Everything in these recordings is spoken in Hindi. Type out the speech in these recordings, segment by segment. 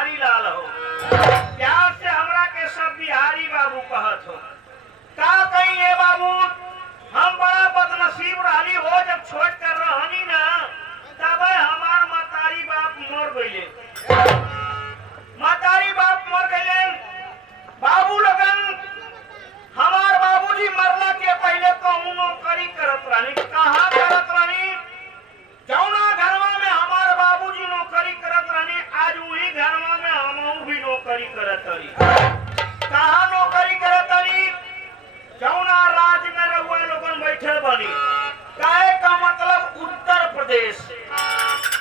बिहारी लाल हो। प्यार से हमरा के सब बिहारी बाबू कहत हो। का कहिए बाबू, हम बड़ा बदनसीब रहली हो, जब छोड़ कर रहनी ना तब हमार मतारी बाप मर गईले। मतारी बाप मर गईले। बाबू लगन हमार बाबूजी मरला के पहले कहूँ नौकरी करत रहनी। कहाँ करत रहनी? जौना घरवा में हमार बाबूजी नौकरी करत रहनी, आज वही घरवा में हमहू भी नौकरी करत रही। कहाँ नौकरी करत रही? जौना राज्य में रहुआ लोगन बैठे बनी। काहे का मतलब उत्तर प्रदेश।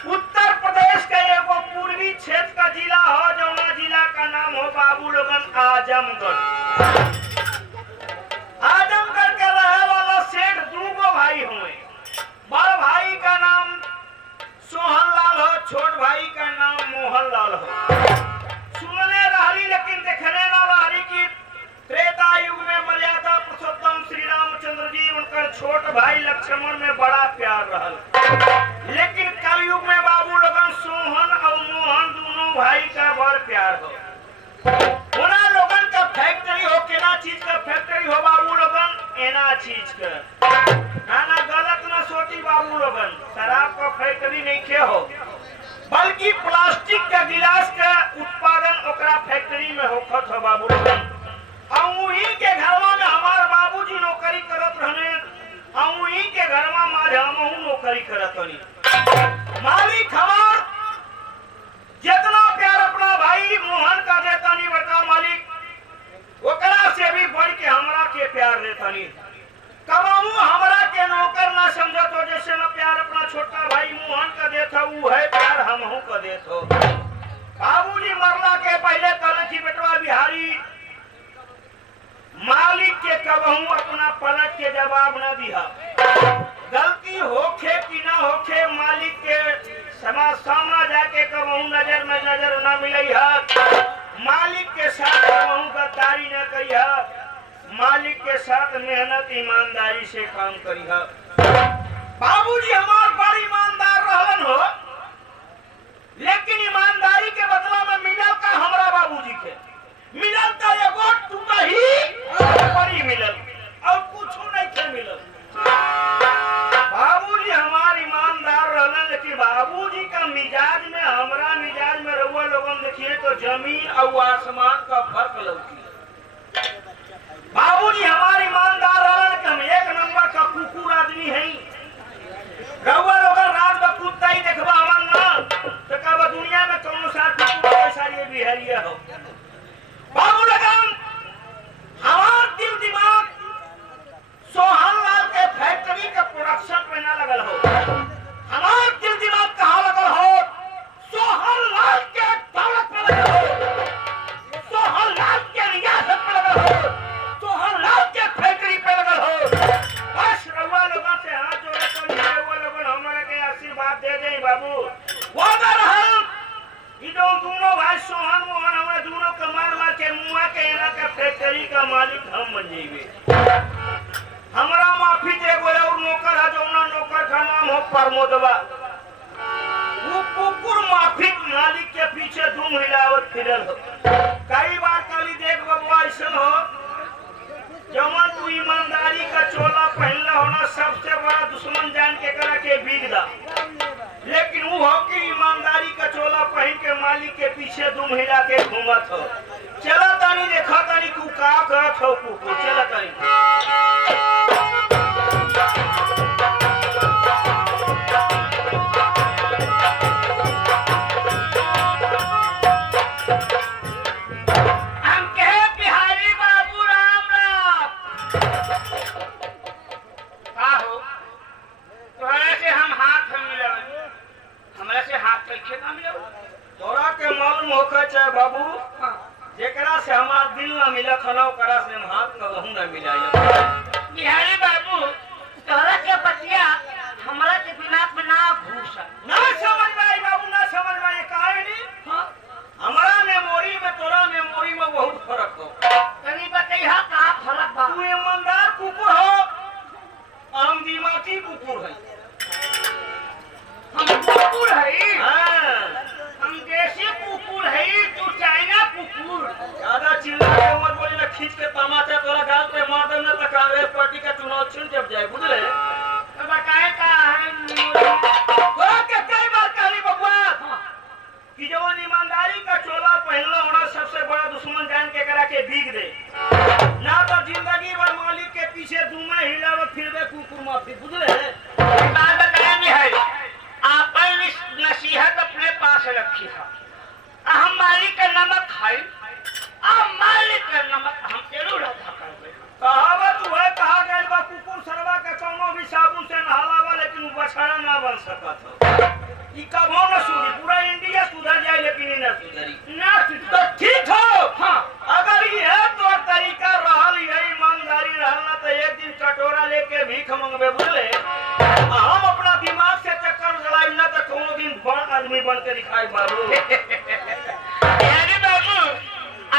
उत्तर प्रदेश के एगो पूर्वी क्षेत्र का जिला हो, जौना जिला का नाम हो बाबू लोगन आजमगढ़। आजमगढ़ के रहे वाला सेठ दूगो भाई हुए। बड़ भाई का नाम सोहन लाल हो, छोट भाई का नाम मोहन लाल हो। सुनने रहली लेकिन देखने ना रहली कि त्रेता युग में मर्यादा पुरुषोत्तम श्री रामचंद्र जी उनकर छोट भाई लक्ष्मण में बड़ा प्यार रहल। लेकिन कलयुग में बाबू लोगन सोहन और मोहन दोनों भाई का बड़ प्यार हो। उना लोगन का फैक्ट्री हो, केना चीज का फैक्ट्री हो बाबू लोगन? एना चीज का। ना गलत ना सोची बाबू लोगन, शराब का फैक्ट्री नहीं के हो, बल्कि प्लास्टिक का गिलास का उत्पादन ओकरा फैक्ट्री में होखत हो बाबू लोगन। वहीं के घरवा में हमार बाबूजी नौकरी करत रहने, वहीं के घरवा में हमहू नौकरी करत रही। मालिक हमार जितना प्यार अपना भाई मोहन का देता नहीं, बता मालिक ओकरा से भी बढ़ के हमरा के प्यार देता नहीं। कबाऊ हमरा के नौकर ना समझत हो, जैसे मैं प्यार अपना छोटा भाई मोहन का देता वो है प्यार हमहू का देत हो। बाबूजी मरला के पहले कहले कि बेटवा बिहारी मालिक के कबहू अपना पलट के जवाब न दिया। गलती होखे कि ना होखे, मालिक के सामना जाके कबहू नजर में नजर न मिलई है। मालिक के साथ कबहू गद्दारी न करी है। मालिक के साथ मेहनत ईमानदारी से काम करी है। बाबूजी हमार बड़ ईमानदार रहलन हो, लेकिन ईमानदारी के बदला में मिलल का हमरा बाबूजी के मिलल तो एगो टुकही बड़ी मिलल और कुछ नहीं के मिलल। बाबूजी हमार ईमानदार रहलन, लेकिन बाबूजी का मिजाज में हमरा मिजाज में रहुआ लोगन देखिए तो जमीन और आसमान का फर्क लौकी। बाबूजी हमार ईमानदार रहलन कि हम एक नंबर का कुकुर आदमी है। रहुआ लोगन रात में कुत्ता ही देखबा हमन ना तो कहबा दुनिया में कौन सा कुकुर ऐसा ये बिहारिया हो। बाबू लगन हमार दिल दिमाग सोहन लाल के फैक्ट्री के प्रोडक्शन में ना लगल हो। हमार दिल दिमाग कहाँ लगल हो? सोहन लाल के दौलत में लगल हो, सोहन लाल के रियासत में लगल हो, सोहन लाल के फैक्ट्री पे लगल हो। बस रउआ लोगन से हाथ जोड़े तो रउआ लोगन हमरा के आशीर्वाद दे दे बाबू। वादा रहल कि दोनों भाई सोहन मोहन हमरा दोनों के मार मार के मुआ के एना के फैक्ट्री का मालिक हम बन जाइबे। हमरा माफी दे गो और नौकर है, जौना नौकर का नाम हो प्रमोदवा। वो कुकुर माफी मालिक के पीछे धूम हिलावत फिरल हो। कई बार कली देख बबुआ ऐसा हो, जवन तू ईमानदारी का चोला पहनले होना सबसे बड़ा दुश्मन जान के करा के बीग दा। लेकिन वो हो कि ईमानदारी का चोला पहन के मालिक के पीछे दुम हिला के घूमत हो। चला तानी देखा तानी तू का करत हो कुकुर, चला तानी। हम कहे बिहारी बाबू राम राम। का हो तोरा से हम हाथ मिलावे, हमरा से हाथ कैसे ना मिलावे? तोरा के मालूम होकर चाहे बाबू जेकरा से हमार दिल ना मिला खना ओकरा से हम हाथ न रहूं ना मिलाया। बिहारी बाबू तोरा के बतिया हमरा के दिमाग में ना घुसा। ना समझ में आई बाबू, ना समझ में आई। काहे नहीं? हां हमारा मेमोरी में तोरा मेमोरी में बहुत फर्क हो। तनी बतैहा का फर्क बा? तू ईमानदार कुकुर हो, हम दिमागी कुकुर है। हम कुकुर है, हां हम देसी कुकुर है। खींच के तमाचा तोरा गाल पे मार दे ना तो कांग्रेस पार्टी का चुनाव छिड़ जब जाए बुझले तो बताए का है तोरा के कई बार कहली बबुआ कि जवन ईमानदारी का चोला पहनलो होना सबसे बड़ा दुश्मन जान के करा के भीग दे ना तो जिंदगी भर मालिक के पीछे दुमे हिलावत फिरबे कुकुर माफी बुझले बात बताया नहीं है आपन नसीहत अपने पास रखी है हम मालिक का नमक खाई अब मालिक का नमक हम जरूर अदा करबे कहावत हुआ कहा गया बा कुकुर सरवा के कौनो भी साबुन से नहलावा लेकिन वो बछड़ा ना बन सकत हो ई कबो न सुधरी पूरा इंडिया सुधर जाए लेकिन ई न सुधरी ना तो ठीक हो हाँ अगर ये तो तरीका रहल है ईमानदारी रहल ना तो एक दिन कटोरा लेके भीख मंगबे बुझले हम अपना दिमाग से चक्कर चलाई ना तो कोनो दिन बड़ आदमी बन के दिखाई बाबू यानी बाबू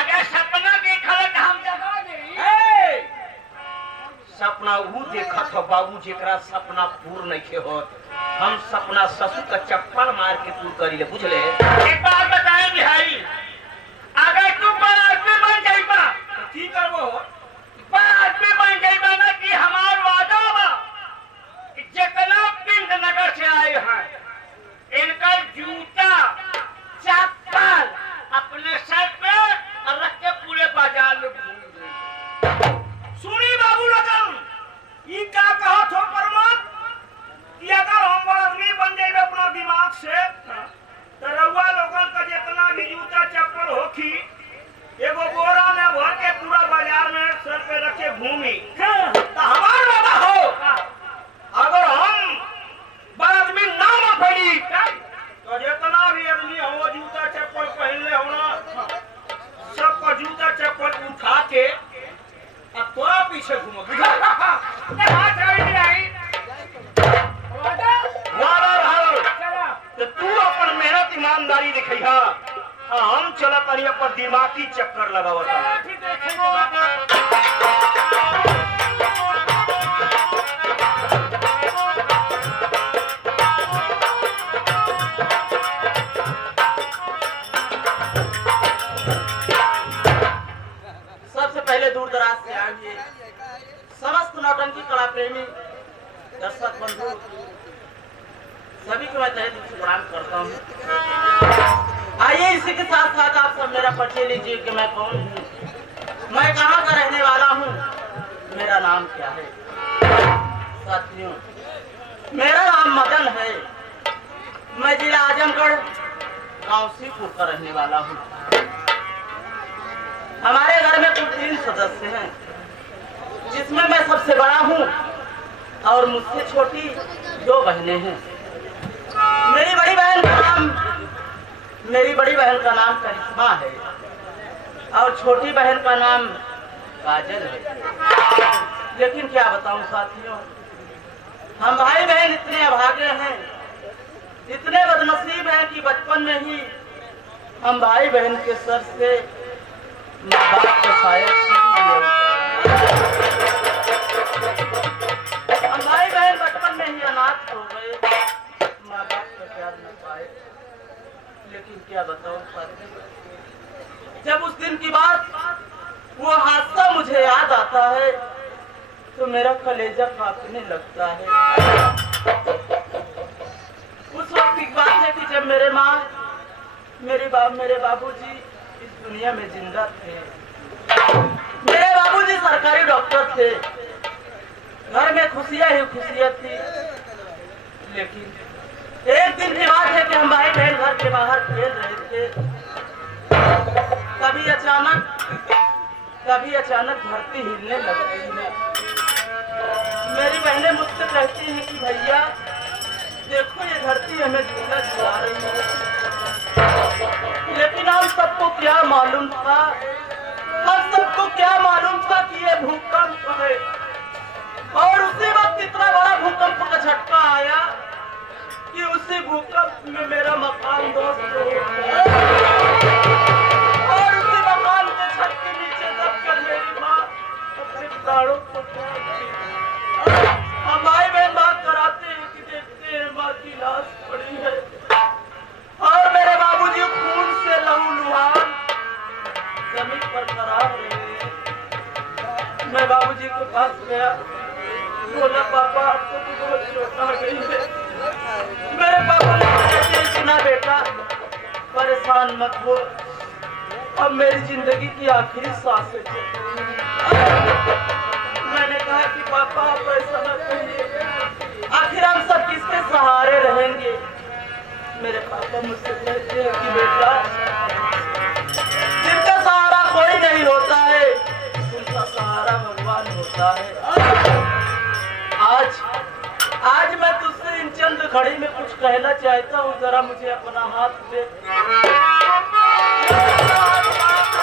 अगर सपना देखल त हम जगा देई सपना वो देखत हो बाबू जेकरा सपना पूर्ण नहीं होत हम सपना ससुर का चप्पल मार के पूर्ण करी ले बुझले एक बात बताए बिहारी अगर तू बड़ा आदमी बन जाइबा तो की करबो बड़ा आदमी बन जाइबा ना कि हमार वादा बा कि जितना पिंड नगर से आए हैं इनका जूता चप्पल अपने सर पे रख के पूरे बाजार में घूम गए सुनी बाबू लगन ई का कहत हो परमात कि अगर हम बड़ आदमी बन जाइबे अपना दिमाग से तो रउआ लोगन का जितना भी जूता चप्पल होखी एगो बोरा में भर के पूरा बाजार में सर पे रख के घूमी तो हमार वादा हो अगर हम बड़ आदमी ना पड़ी तो जितना भी आदमी हो जूता चप्पल पहनले होना सबका जूता चप्पल उठा के अब तोरा पीछे घूमो बुझा तो तू अपन मेहनत ईमानदारी दिखैहा हम चलत तारी अपन दिमागी चक्कर लगावत सबसे पहले दूर दराज से आइए समस्त नौटंकी कला प्रेमी दर्शक बंधु सभी को मैं तहे दिल से प्रणाम करता हूँ। आइए इसी के साथ साथ आप सब मेरा परिचय लीजिए कि मैं कौन हूँ, मैं कहाँ का रहने वाला हूँ, मेरा नाम क्या है। साथियों मेरा नाम मदन है, मैं जिला आजमगढ़ गांव सीपुर का रहने वाला हूँ। हमारे घर में कुल 3 सदस्य हैं जिसमें मैं सबसे बड़ा हूँ और मुझसे छोटी 2 बहनें हैं। मेरी बड़ी बहन का नाम करिश्मा है और छोटी बहन का नाम काजल है। लेकिन क्या बताऊं साथियों, हम भाई बहन इतने अभागे हैं, इतने बदनसीब हैं कि बचपन में ही हम भाई बहन के सर से माँ बाप को शायद छीन लिए। हम भाई बहन बचपन में ही अनाथ हो गए, माँ बाप का प्यार न पाए। लेकिन क्या बताओ साथियों, जब उस दिन की बात वो हादसा मुझे याद आता है तो मेरा कलेजा कांपने लगता है। उस वक्त की बात है कि जब मेरे बाबूजी इस दुनिया में जिंदा थे। मेरे बाबूजी सरकारी डॉक्टर थे, घर में खुशियां ही खुशियां थी। लेकिन एक दिन की बात है कि हम भाई बहन घर के बाहर खेल रहे थे, कभी अचानक धरती हिलने लगती है। मेरी बहनें मुझसे कहती हैं कि भैया देखो ये धरती हमें झूला झुला रही है। लेकिन हम सबको क्या मालूम था कि ये भूकंप है। और उसी वक्त इतना बड़ा भूकंप का झटका आया कि उसी भूकंप में मेरा मकान ध्वस्त हो गया और उसी मकान के छत के नीचे दबकर मेरी माँ अपने प्राणों को त्याग दी। हम भाई बहन बात कराते हैं कि देखते हैं माँ की लाश पड़ी है और मेरे बाबूजी खून से लहूलुहान जमीन पर खड़ा रहे हैं। मैं बाबूजी के पास गया, बोला पापा आपको तो बहुत चोट आ गई है। मेरे पापा ने मुझे सुना, बेटा परेशान मत हो, अब मेरी जिंदगी की आखिरी सांस है। मैंने कहा कि पापा आप ऐसा न कहिए, आखिर हम सब किसके सहारे रहेंगे। मेरे पापा मुझसे कहते हैं कि बेटा जिनका सहारा कोई नहीं होता है, उनका सहारा भगवान होता है। आज मैं तुझसे इन चंद घड़ी में कुछ कहना चाहता हूँ, जरा मुझे अपना हाथ दे।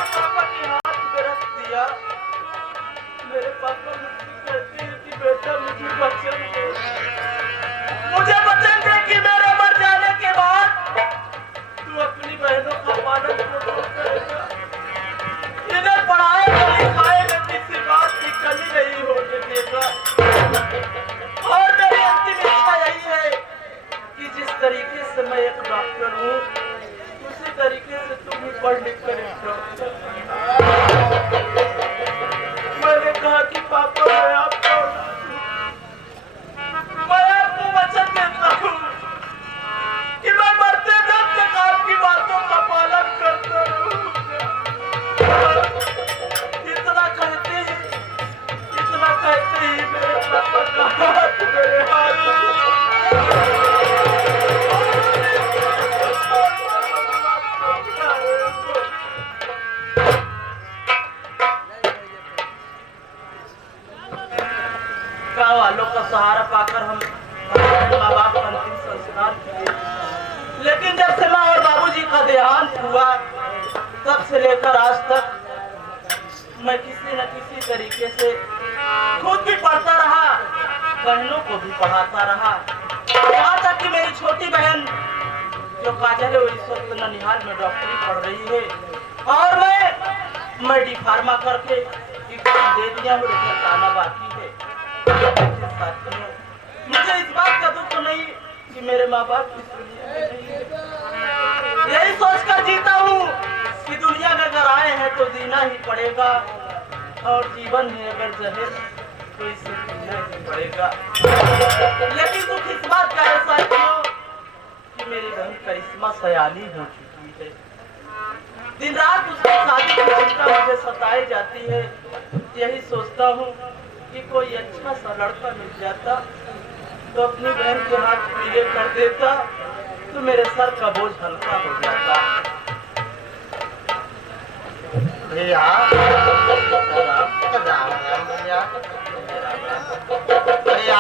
पापा के हाथ में रख दिया। मेरे पापा मुझसे कहते हैं कि बेटा मुझे वचन दे कि मेरे मर जाने के बाद तू अपनी बहनों का पालन करेगा, इन्हें पढ़ाए लिखाए में किसी बात की कमी नहीं होने देगा। और मेरी अंतिम इच्छा यही है कि जिस तरीके से मैं एक डॉक्टर हूँ, उसी तरीके से तुम भी पढ़ लिख कर एक डॉक्टर। मैंने कहा कि पापा मैं आपको वचन देता हूँ कि मैं मरते दम तक आपकी बातों का पालन करता रहूँगा। इतना कहते ही मेरे पापा का हाथ मेरे हाथ गाँव वालों का सहारा पाकर हम माँ बाप का अंतिम संस्कार किए। लेकिन जब से माँ और बाबूजी का देहांत हुआ, तब से लेकर आज तक मैं किसी न किसी तरीके से खुद भी पढ़ता रहा, बहनों को भी पढ़ाता रहा। यहाँ तक कि मेरी छोटी बहन जो काजल है, वो इस वक्त ननिहाल में डॉक्टरी पढ़ रही है, और मैं डी फार्मा करके एग्जाम दे दिया हूँ, रिजल्ट आना बाकी है। मुझे इस बात का दुख नहीं कि मेरे माँ बाप इस दुनिया में नहीं है। यही सोचकर जीता हूँ कि दुनिया में अगर आए हैं तो जीना ही पड़ेगा, और जीवन में अगर जहर तो इसे जीना ही पड़ेगा। लेकिन दुख इस बात का है साथियों कि मेरी बहन करिश्मा सयानी हो चुकी है। दिन रात उसकी शादी की चिंता मुझे सताई जाती है। यही सोचता हूँ कि कोई अच्छा सा लड़का मिल जाता तो अपनी बहन के हाथ पीले कर देता, तो मेरे सर का बोझ हल्का हो जाता। भैया भैया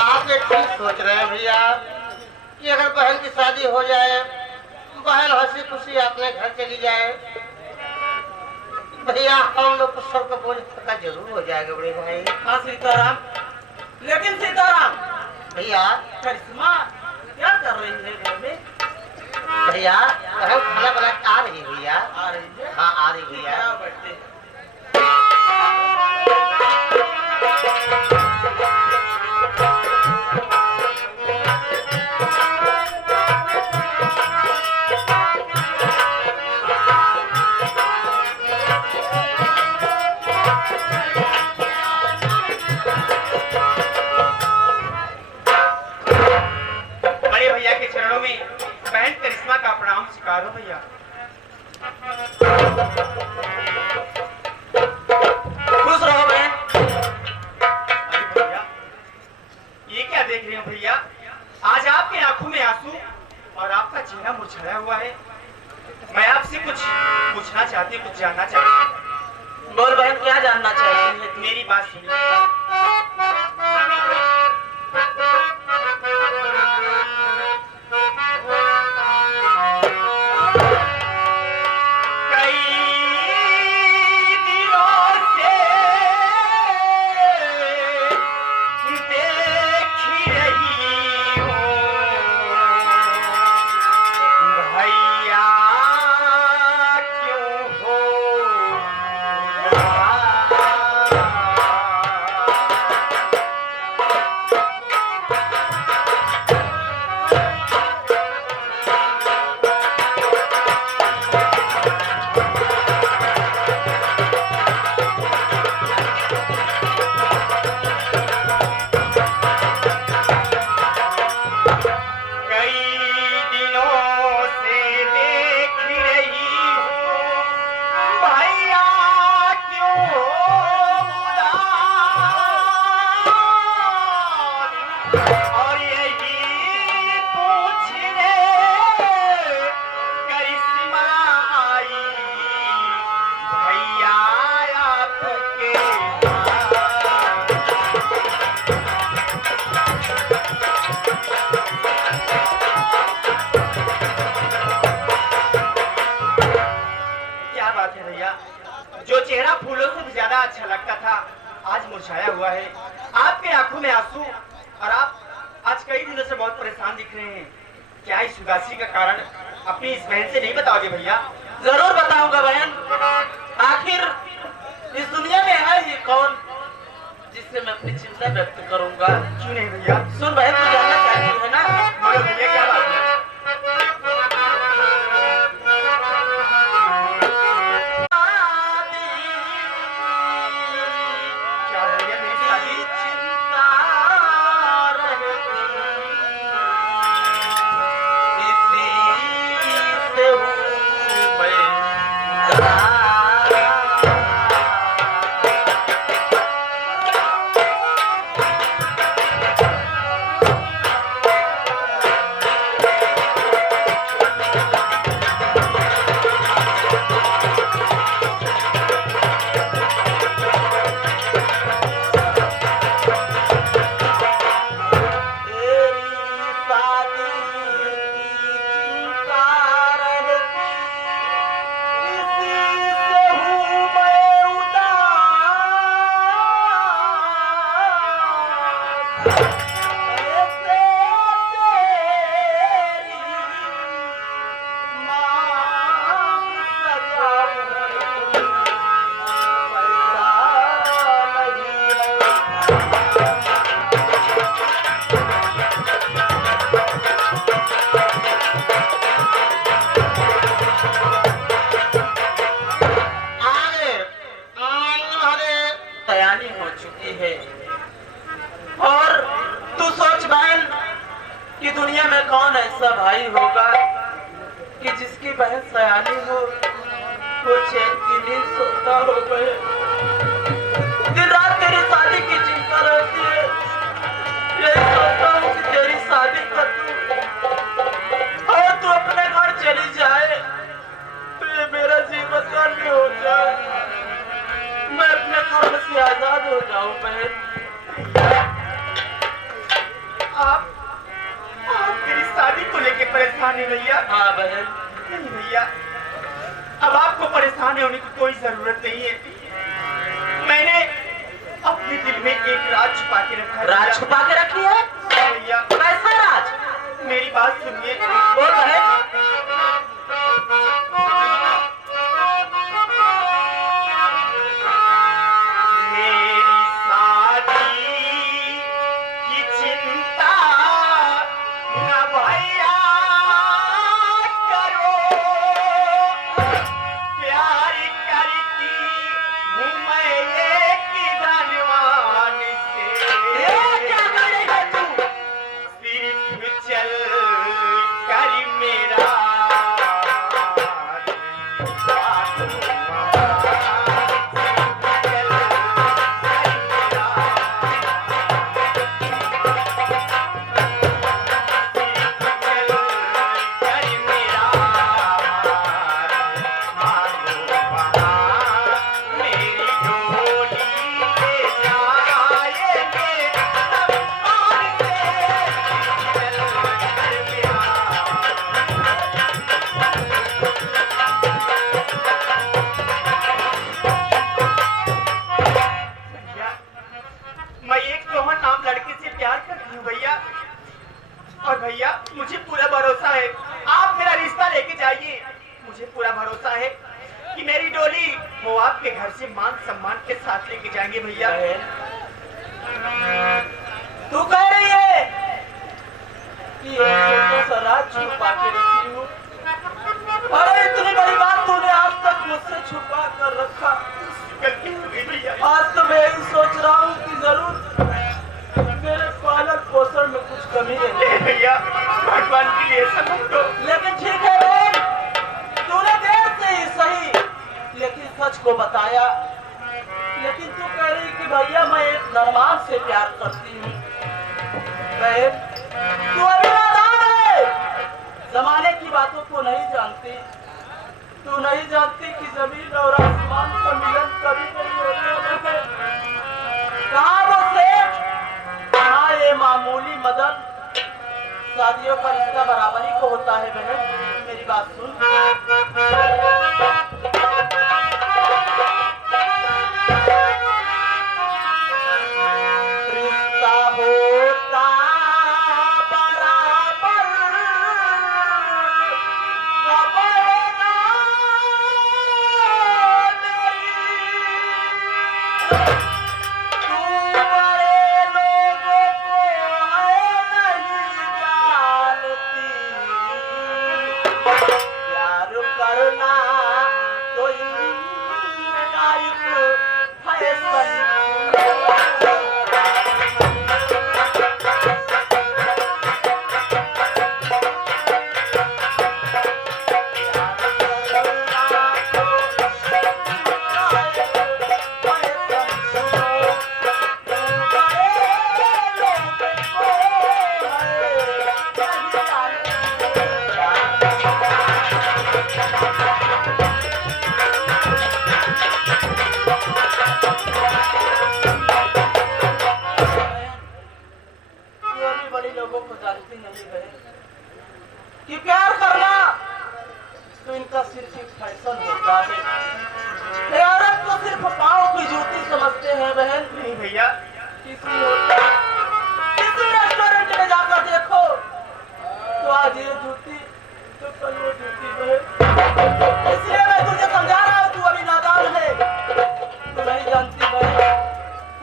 आप ये ठीक सोच रहे हैं भैया कि अगर बहन की शादी हो जाए, बहन हंसी खुशी अपने घर चली जाए, भैया हम लोग को सबका बोझ हल्का जरूर हो जाएगा बड़े भाई। हाँ सीताराम, लेकिन सीताराम भैया करिश्मा क्या कर रही है घर में? भैया बहन खाना बना के आ रही भैया। आ रही है? हाँ आ रही भैया। बैठते स्वीकारो भैया। खुश रहो बहन। अरे भैया ये क्या देख रहे हो भैया, आज आपके आंखों में आंसू और आपका चेहरा मुरझाया हुआ है। मैं आपसे कुछ पूछना चाहती हूँ, कुछ जानना चाहती हूँ। बोल बहन, क्या जानना चाहती है? मेरी बात सुनिए। बात है भैया, जो चेहरा फूलों से भी ज्यादा अच्छा लगता था आज मुरझाया हुआ है। आपके आंखों में आंसू और आप आज कई दिनों से बहुत परेशान दिख रहे हैं। क्या इस उदासी का कारण अपनी इस बहन से नहीं बताओगे भैया? जरूर बताऊंगा बहन। आखिर इस दुनिया में है ये कौन जिससे मैं अपनी चिंता व्यक्त करूंगा? क्यों नहीं भैया? सुन बहन, तू जानना चाहती है ना? बोलो भैया, क्या बात है? क्या भैया, मेरी शादी? चिंता रहती, इसी से हूँ मैं। तैयारी हो चुकी है और तू सोच बहन कि दुनिया में कौन ऐसा भाई होगा कि जिसकी बहन सयानी हो, वो चैन की नींद सोता हो गए। दिन रात तेरी शादी की चिंता रहती है, यही सोचता हूँ कि तेरी शादी कर दूं और तू अपने घर चली जाए तो ये मेरा जीवन धन्य हो जाए, मैं अपने कर्म से आजाद हो जाऊं बहन। आप मेरी शादी को लेके परेशान है भैया? हाँ बहन। नहीं भैया, अब आपको परेशान होने की कोई जरूरत नहीं है। मैंने अपने दिल में एक राज छुपा के रखा है। राज छुपा के रखी है? हाँ भैया। कैसा राज? मेरी बात सुनिए। वो बहन। और भैया मुझे पूरा भरोसा है, आप मेरा रिश्ता लेके जाइए। मुझे पूरा भरोसा है कि मेरी डोली वो आपके घर से मान सम्मान के साथ लेके जाएंगे भैया। तू कह रही है कि छोटा सा राज छुपा के रखी हूँ? अरे इतनी बड़ी बात तूने आज तक मुझसे छुपा कर रखा। गलती हो गई भैया। आज तो मैं यही सोच रहा हूँ कि जरूर मेरे पालन पोषण में कुछ कमी है। भैया भगवान के लिए समझ दो। लेकिन ठीक है बहन, तूने देर से ही सही लेकिन सच को बताया। लेकिन तू कह रही कि भैया मैं एक नरमान से प्यार करती हूँ। बहन तू अभी नादान है, जमाने की बातों को नहीं जानती। तू नहीं जानती कि जमीन और आसमान का मिलन कभी नहीं होता। कहाँ वो सेठ, कहाँ ये मामूली मदन। शादियों का रिश्ता बराबरी को होता है बहन, मेरी बात सुन। कि प्यार करना तो इनका सिर्फ एक फैशन होता है। औरत को सिर्फ पाँव की जूती समझते हैं बहन। नहीं भैया, किसी रेस्टोरेंट में जाकर देखो तो आज ये जूती तो कल वो जूती बहन। इसलिए मैं तुझे समझा रहा हूँ, तू अभी नादान है, तू नहीं जानती बहन,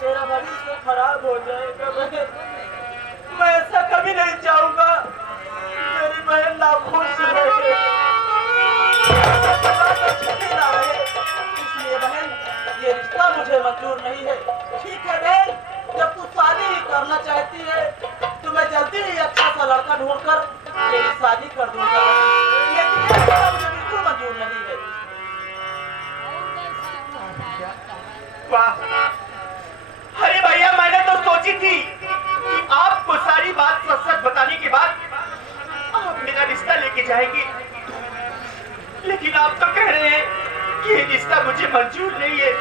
तेरा भविष्य खराब हो जाएगा बहन। मैं ऐसा कभी नहीं चाहूंगा मेरी बहन नाखुश रहे, इसलिए बहन ये रिश्ता मुझे मंजूर नहीं है। ठीक है बहन, जब तू शादी ही करना चाहती है तो मैं जल्दी ही अच्छा सा लड़का ढूंढकर तेरी शादी कर दूंगा, लेकिन ये रिश्ता मुझे बिल्कुल मंजूर नहीं है। वाह, अरे भैया मैंने तो सोची थी कि आपको सारी बात सच सच बताने के बाद आप मेरा रिश्ता लेके जाएंगे, लेकिन आप तो कह रहे हैं कि ये रिश्ता मुझे मंजूर नहीं है।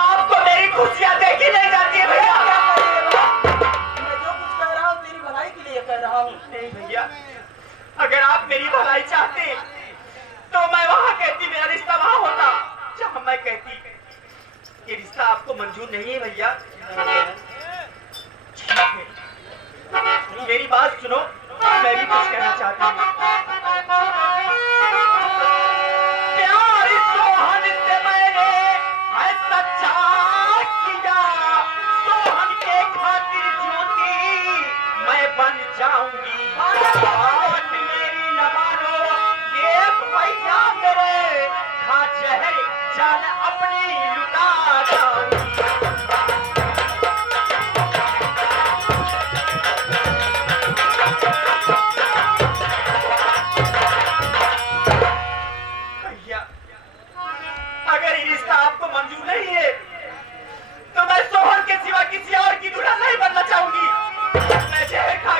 आपको मेरी खुशियां देखी नहीं जाती है भैया। मैं जो कुछ कह रहा हूँ तेरी भलाई के लिए कह रहा हूँ। नहीं भैया, अगर आप मेरी भलाई चाहते तो मैं वहां कहती, मेरा रिश्ता वहां होता जहां मैं कहती ये रिश्ता आपको मंजूर नहीं है भैया। ठीक है, मेरी बात सुनो, मैं भी कुछ कहना चाहती हूँ। प्यार सोहन से मैंने है सच्चा किया, सोहन के खातिर ज्योति मैं बन जाऊंगी। बात मेरी न मानो ये भैया मेरे, खा जहर जान अपनी लुटा जाऊंगी। अगर ये रिश्ता आपको मंजूर नहीं है तो मैं सोहन के सिवा किसी और की दुल्हन नहीं बनना चाहूंगी। मैं जहर खा